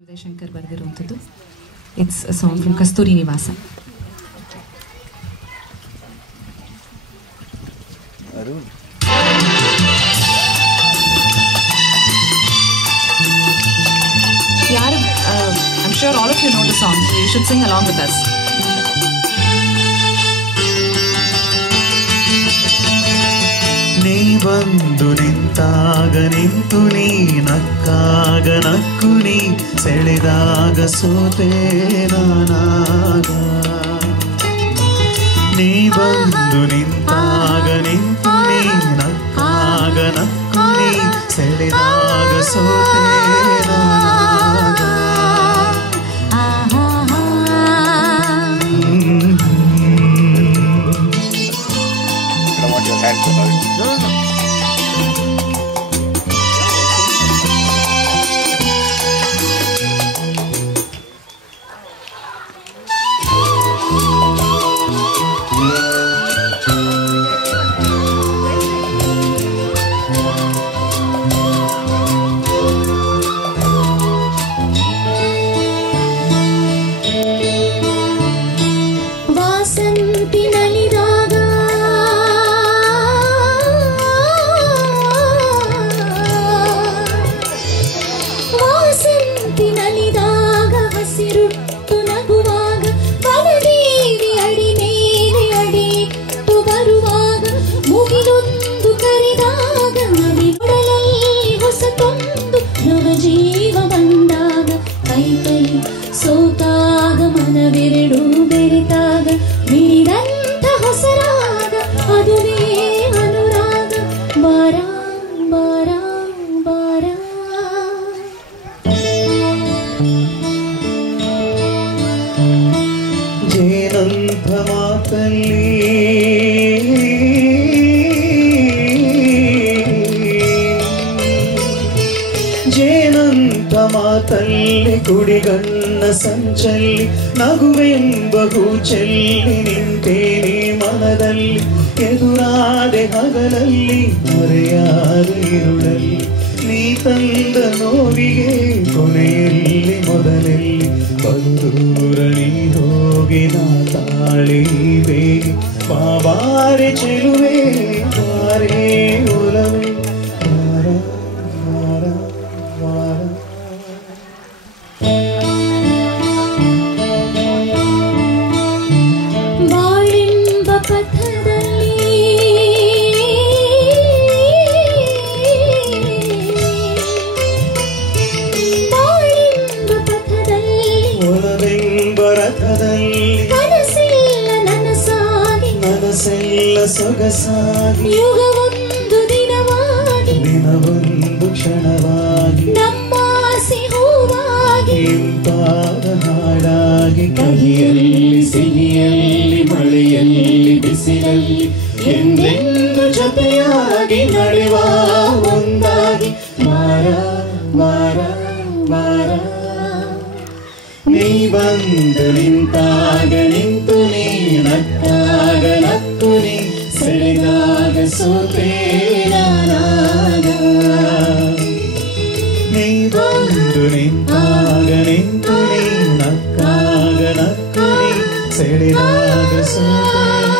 Shankar ಬರೆದಿರುವಂತದ್ದು. It's a song from Kasturi Nivasa. I'm sure all of you know the song, so you should sing along with us. ನೀ ಬಂದು ನಿಂತಾಗ ನಿಂತು ನೀ ನಕ್ಕಾಗ ನಕ್ಕು ನೀ ಸೆಳೆದಾಗ ಸೋತೆ ನಾನಾಗ. ನೀ ಬಂದು ನಿಂತಾಗ ನಿಂತು ನೀ ನಕ್ಕಾಗ ನಕ್ಕು ನೀ ಸೆಳೆದಾಗ ಸೋತೆ ನಾನಾಗ. ಸೋತಾಗ ಮನವೆರಡು ಬೆರೆತಾಗ ನೀರಂತ ಹೊಸರಾಗ ಅದುವೇ ಅನುರಾಗ. ಬಾರ ಬಾರ ಬಾರ ಜೇನಂಥ ಮಾತಲ್ಲಿ ಜೇನಂಥ ಮಾತಲ್ಲಿ ಕುಡಿಗಣ್ಣ ಸಂಚಲ್ಲಿ ನಗುವೆಂಬ ಹೂಚೆಲ್ಲಿ ನಿಂತೇನೆ ಮನದಲ್ಲಿ. ಎದುರಾದೆ ಹಗಲಲ್ಲಿ ಮರೆಯಾದ ಇರುಳಲ್ಲಿ ನೀ ತಂದ ನೋವಿಗೆ ಕೊನೆಯಲ್ಲಿ ಮೊದಲಲ್ಲಿ ಬಲೂರ ನೀ ಹೋಗಿ ನಾ ತಾಳಿ ಬೇಗಿ ಬಾಬಾರೆ ಚೆಲುವೆ ಬಾರೇ ಒಲವೇ ವಾರ ವಾರ ವಾರ. ಬಾಳೆಂಬ ಪಥದಲ್ಲಿ ಬಾಳೆಂಬ ಪಥದಲ್ಲಿ ಒಲವೆಂಬ ರಥದಲ್ಲಿ ಕನಸಿಲ್ಲ ನನಸಾಗಿ ನನಸೆಲ್ಲ ಸೊಗಸಾಗಿ ಯುಗವೊಂದು ದಿನವಾಗಿ ದಿನವೊಂದು ಕ್ಷಣವಾಗಿ ನಮ್ಮಾಸೆ ಹೂವಾಗಿ ಇಂಪಾದ ಹಾಡಾಗಿ ಕಹಿಯಲ್ಲಿ ಸಿಹಿಯಲ್ಲಿ ಮಳೆಯಲ್ಲಿ ಬಿಸಿಲಲ್ಲಿ ಎಂದೆಂದು ಜೊತೆಯಾಗಿ ನಡೆವ ಒಂದಾಗಿ ಮಾರ ಮಾರ ಮಾರ. ನೀ ಬಂದು ನಿಂತಾಗ ನಿಂತು ನೀ ನಕ್ಕಾಗ ನಕ್ಕು ನೀ ಸೆಳೆದಾಗ ಸೋತೆ ನಾನಾಗ. ನೀ ಬಂದು ನಿಂತಾಗ ನಿಂತು ನೀ ನಕ್ಕಾಗ ನಕ್ಕು ನೀ ಸೆಳೆದಾಗ ಸೋತೆ